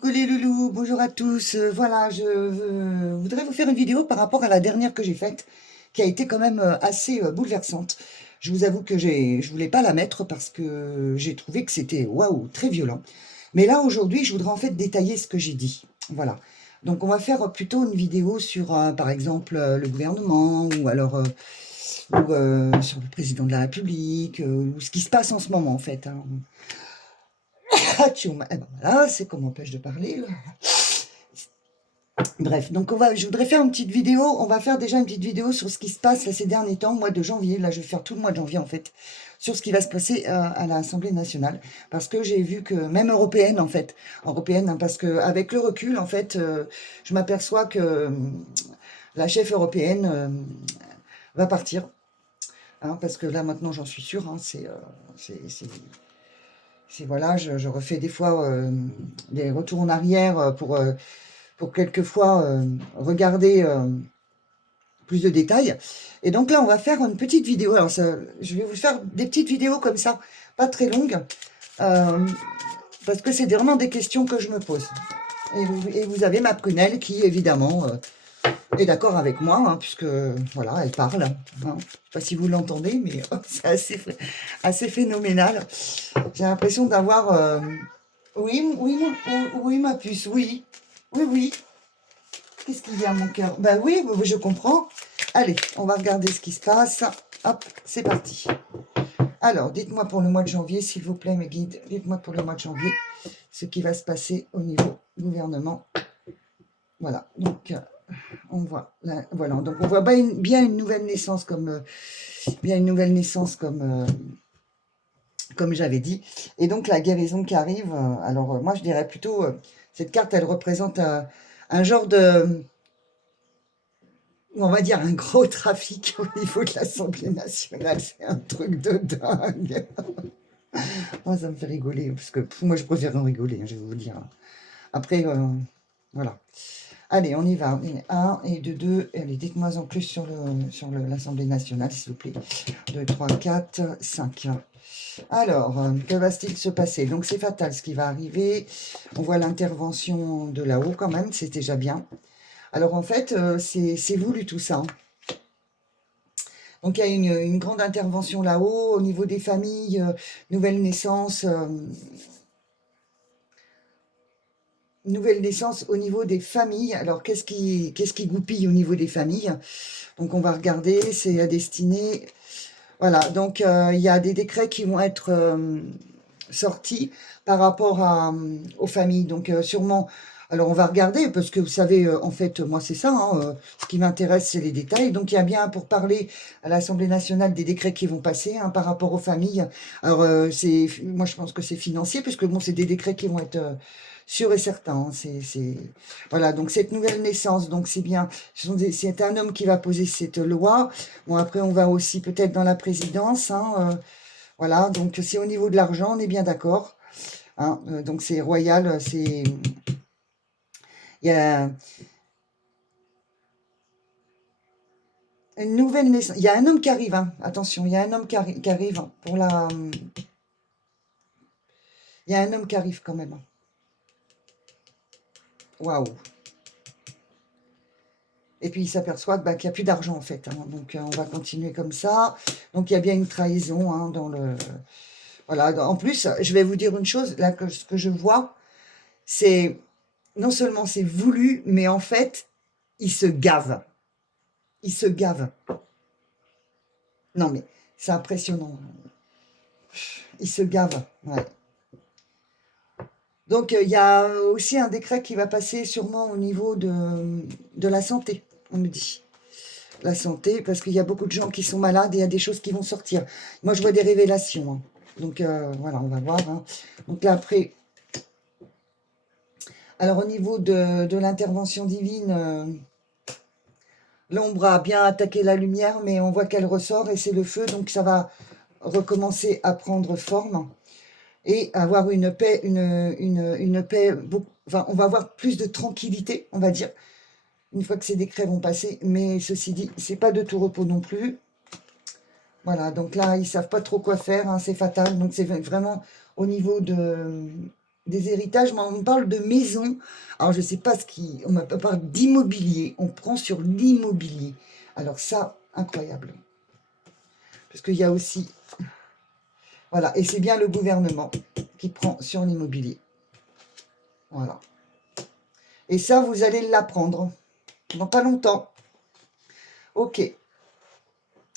Coucou les loulous, bonjour à tous. Voilà, je voudrais vous faire une vidéo par rapport à la dernière que j'ai faite, qui a été quand même assez bouleversante. Je vous avoue que je voulais pas la mettre parce que j'ai trouvé que c'était waouh, très violent. Mais là aujourd'hui, je voudrais en fait détailler ce que j'ai dit. Voilà. Donc on va faire plutôt une vidéo sur, par exemple, le gouvernement ou sur le président de la République, ou ce qui se passe en ce moment en fait, hein. Ah, tchoum. Eh ben voilà, c'est qu'on m'empêche de parler là. Bref, donc je voudrais faire une petite vidéo. On va faire déjà une petite vidéo sur ce qui se passe là, ces derniers temps, mois de janvier. Là, je vais faire tout le mois de janvier en fait, sur ce qui va se passer à l'Assemblée nationale, parce que j'ai vu que même européenne en fait, européenne, hein, parce que avec le recul en fait, je m'aperçois que la chef européenne va partir, hein, parce que là maintenant j'en suis sûre, hein, voilà, je refais des fois des retours en arrière pour quelquefois regarder plus de détails. Et donc là, on va faire une petite vidéo. Alors, je vais vous faire des petites vidéos comme ça, pas très longues, euh, parce que c'est vraiment des questions que je me pose. Et vous avez ma prunelle qui, évidemment, est d'accord avec moi, hein, puisque, voilà, elle parle. Hein. Je ne sais pas si vous l'entendez, mais c'est assez phénoménal. J'ai l'impression d'avoir... Oui, oui, oui, ma puce, oui. Oui, oui. Qu'est-ce qu'il y a, mon cœur? Bah oui, je comprends. Allez, on va regarder ce qui se passe. Hop, c'est parti. Alors, dites-moi pour le mois de janvier, s'il vous plaît, mes guides. Dites-moi pour le mois de janvier ce qui va se passer au niveau gouvernement. Voilà, donc on voit, là, voilà, donc on voit bien une nouvelle naissance comme j'avais dit. Et donc la guérison qui arrive. Alors moi, je dirais plutôt, cette carte, elle représente un genre de on va dire un gros trafic au niveau de l'Assemblée nationale, c'est un truc de dingue. Moi, ça me fait rigoler, parce que moi, je préfère en rigoler, hein, je vais vous dire. Après, voilà. Allez, on y va. Un et deux. Allez, dites-moi en plus sur l'Assemblée nationale, s'il vous plaît. 2, 3, 4, 5. Alors, que va-t-il se passer? Donc, c'est fatal ce qui va arriver. On voit l'intervention de là-haut quand même, c'est déjà bien. Alors, en fait, c'est voulu tout ça, hein. Donc il y a une grande intervention là-haut au niveau des familles, nouvelle naissance, au niveau des familles. Alors qu'est-ce qui goupille au niveau des familles? Donc on va regarder, c'est à destiné. Voilà, donc il y a des décrets qui vont être sortis par rapport aux familles. Donc sûrement, alors on va regarder, parce que vous savez, en fait, moi c'est ça, hein, ce qui m'intéresse, c'est les détails. Donc il y a bien pour parler à l'Assemblée nationale des décrets qui vont passer, hein, par rapport aux familles. Alors moi je pense que c'est financier, puisque bon, c'est des décrets qui vont être sûrs et certains, hein. Voilà, donc cette nouvelle naissance, donc c'est bien, c'est un homme qui va poser cette loi. Bon, après on va aussi peut-être dans la présidence, hein, voilà, donc c'est au niveau de l'argent, on est bien d'accord, hein, donc c'est royal, il y a une nouvelle naissance. Il y a un homme qui arrive, hein, attention, il y a un homme qui arrive pour la... Il y a un homme qui arrive quand même. Waouh. Et puis il s'aperçoit qu'il n'y a plus d'argent en fait, hein, donc on va continuer comme ça. Donc il y a bien une trahison, hein, dans le... Voilà, en plus, je vais vous dire une chose, là, ce que je vois, c'est... Non seulement c'est voulu, mais en fait, il se gave. Il se gave. Non mais, c'est impressionnant. Il se gave, ouais. Donc, il y a aussi un décret qui va passer sûrement au niveau de la santé, on me dit. La santé, parce qu'il y a beaucoup de gens qui sont malades et il y a des choses qui vont sortir. Moi, je vois des révélations, hein. Donc, voilà, on va voir, hein. Donc là, après... Alors, au niveau de l'intervention divine, l'ombre a bien attaqué la lumière, mais on voit qu'elle ressort et c'est le feu, donc ça va recommencer à prendre forme et avoir une paix, une paix, enfin, on va avoir plus de tranquillité, on va dire, une fois que ces décrets vont passer, mais ceci dit, c'est pas de tout repos non plus. Voilà, donc là, ils savent pas trop quoi faire, hein, c'est fatal, donc c'est vraiment au niveau des héritages, mais on me parle de maison. Alors, je ne sais pas ce qui... On me parle d'immobilier. On prend sur l'immobilier. Alors ça, incroyable. Parce qu'il y a aussi... Voilà, et c'est bien le gouvernement qui prend sur l'immobilier. Voilà. Et ça, vous allez l'apprendre dans pas longtemps. Ok.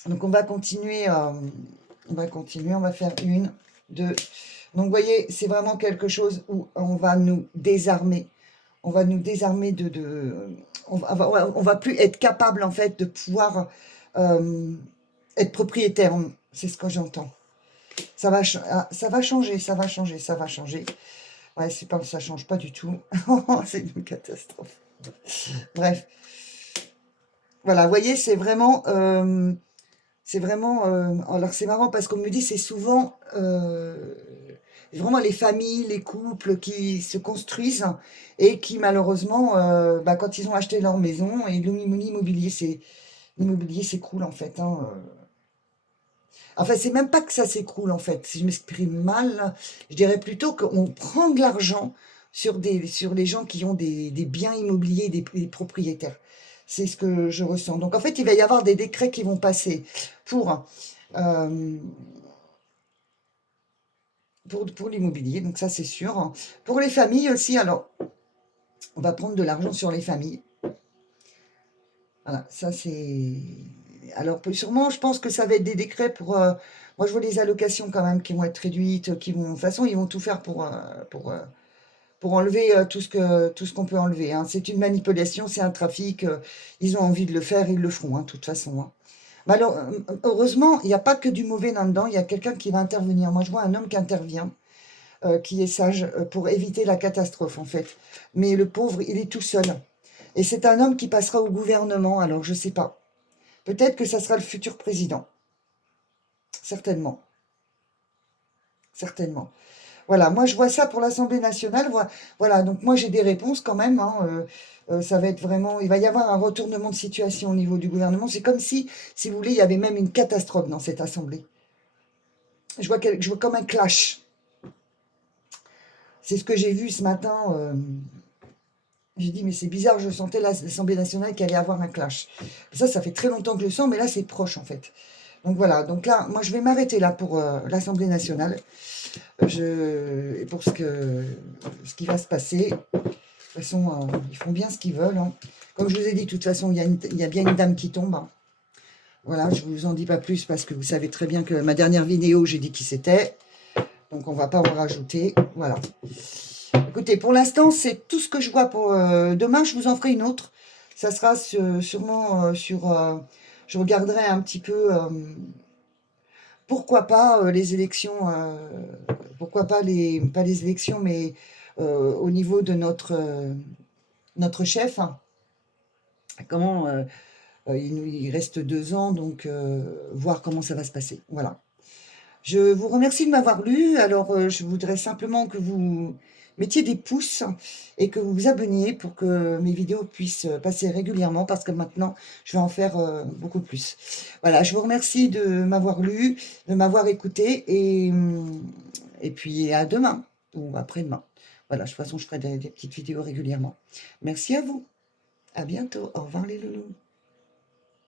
Donc, on va continuer. On va faire une, deux. Donc, vous voyez, c'est vraiment quelque chose où on va nous désarmer. On va nous désarmer on va plus être capable, en fait, de pouvoir être propriétaire. C'est ce que j'entends. Ça va changer, ça va changer, ça va changer. Ouais, c'est pas, ça change pas du tout. C'est une catastrophe. Bref. Voilà, vous voyez, c'est vraiment... alors c'est marrant parce qu'on me dit c'est souvent vraiment les familles, les couples qui se construisent et qui malheureusement, quand ils ont acheté leur maison et l'immobilier s'écroule en fait. Hein. Enfin, c'est même pas que ça s'écroule en fait. Si je m'exprime mal, je dirais plutôt qu'on prend de l'argent sur les gens qui ont des biens immobiliers, des propriétaires. C'est ce que je ressens. Donc en fait, il va y avoir des décrets qui vont passer pour, euh, pour l'immobilier, donc ça c'est sûr. Pour les familles aussi, alors on va prendre de l'argent sur les familles. Voilà, ça c'est... Alors sûrement, je pense que ça va être des décrets pour... moi je vois les allocations quand même qui vont être réduites, qui vont... De toute façon, ils vont tout faire pour enlever tout ce qu'on peut enlever. Hein. C'est une manipulation, c'est un trafic. Ils ont envie de le faire, ils le feront, hein, de toute façon. Hein. Mais alors, heureusement, il n'y a pas que du mauvais là-dedans, il y a quelqu'un qui va intervenir. Moi, je vois un homme qui intervient, qui est sage, pour éviter la catastrophe, en fait. Mais le pauvre, il est tout seul. Et c'est un homme qui passera au gouvernement, alors je ne sais pas. Peut-être que ça sera le futur président. Certainement. Certainement. Voilà, moi je vois ça pour l'Assemblée nationale. Voilà, donc moi j'ai des réponses quand même. Hein, ça va être vraiment, il va y avoir un retournement de situation au niveau du gouvernement. C'est comme si vous voulez, il y avait même une catastrophe dans cette Assemblée. Je vois comme un clash. C'est ce que j'ai vu ce matin. J'ai dit, mais c'est bizarre, je sentais l'Assemblée nationale qui allait avoir un clash. Ça fait très longtemps que je le sens, mais là c'est proche en fait. Donc voilà, donc là, moi je vais m'arrêter là pour l'Assemblée nationale. Et pour ce qui va se passer. De toute façon, ils font bien ce qu'ils veulent. Hein. Comme je vous ai dit, de toute façon, il y a bien une dame qui tombe. Hein. Voilà, je ne vous en dis pas plus parce que vous savez très bien que ma dernière vidéo, j'ai dit qui c'était. Donc, on ne va pas vous rajouter. Voilà. Écoutez, pour l'instant, c'est tout ce que je vois pour... demain, je vous en ferai une autre. Ça sera sûrement sur... je regarderai un petit peu... pourquoi pas les élections... pourquoi pas pas les élections, mais au niveau de notre chef, hein. Comment il reste 2 ans, donc voir comment ça va se passer. Voilà. Je vous remercie de m'avoir lu. Alors, je voudrais simplement que vous mettiez des pouces et que vous vous abonniez pour que mes vidéos puissent passer régulièrement parce que maintenant, je vais en faire beaucoup plus. Voilà, je vous remercie de m'avoir lu, de m'avoir écouté et puis à demain ou après-demain. Voilà, de toute façon, je ferai des petites vidéos régulièrement. Merci à vous. À bientôt. Au revoir les loulous.